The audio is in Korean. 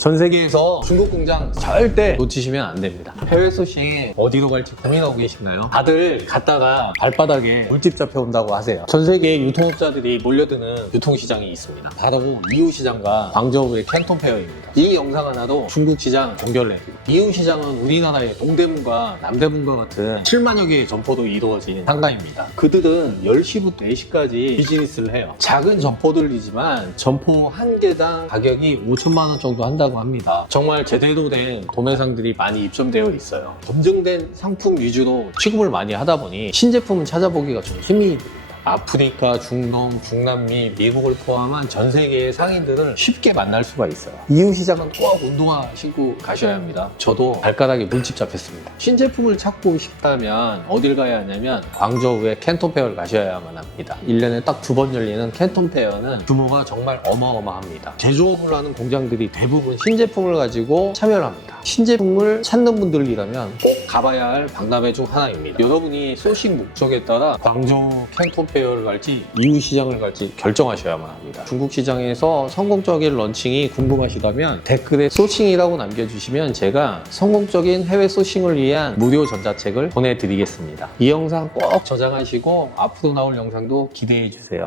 전 세계에서 중국 공장 절대 놓치시면 안 됩니다. 해외 소싱 어디로 갈지 고민하고 계신가요? 다들 갔다가 발바닥에 물집 잡혀온다고 하세요. 전 세계 유통업자들이 몰려드는 유통시장이 있습니다. 바로 이웃 시장과 광저우의 캔톤 페어입니다. 이 영상 하나도 중국 시장 해요. 이웃 시장은 우리나라의 동대문과 남대문과 같은 7만여 개의 점포도 이루어진 상가입니다. 그들은 10시부터 4시까지 비즈니스를 해요. 작은 점포들이지만 점포 한 개당 가격이 5천만 원 정도 한다고 합니다. 정말 제대로 된 도매상들이 많이 입점되어 있어요. 검증된 상품 위주로 취급을 많이 하다 보니 신제품을 찾아보기가 좀 힘이. 아프리카, 중동, 중남미, 미국을 포함한 전 세계의 상인들을 쉽게 만날 수가 있어요. 이웃 시장은 꼭 운동화 신고 가셔야 합니다. 저도 발가락에 물집 잡혔습니다. 신제품을 찾고 싶다면 어딜 가야 하냐면 광저우의 캔톤 페어를 가셔야만 합니다. 1년에 딱 두 번 열리는 캔톤 페어는 규모가 정말 어마어마합니다. 제조업을 하는 공장들이 대부분 신제품을 가지고 참여를 합니다. 신제품을 찾는 분들이라면 꼭 가봐야 할 박람회 중 하나입니다. 여러분이 소식 목적에 따라 광저우 캔톤 페어를 갈지 이웃 시장을 갈지 결정하셔야만 합니다. 중국 시장에서 성공적인 런칭이 궁금하시다면 댓글에 소싱이라고 남겨주시면 제가 성공적인 해외 소싱을 위한 무료 전자책을 보내드리겠습니다. 이 영상 꼭 저장하시고 앞으로 나올 영상도 기대해 주세요.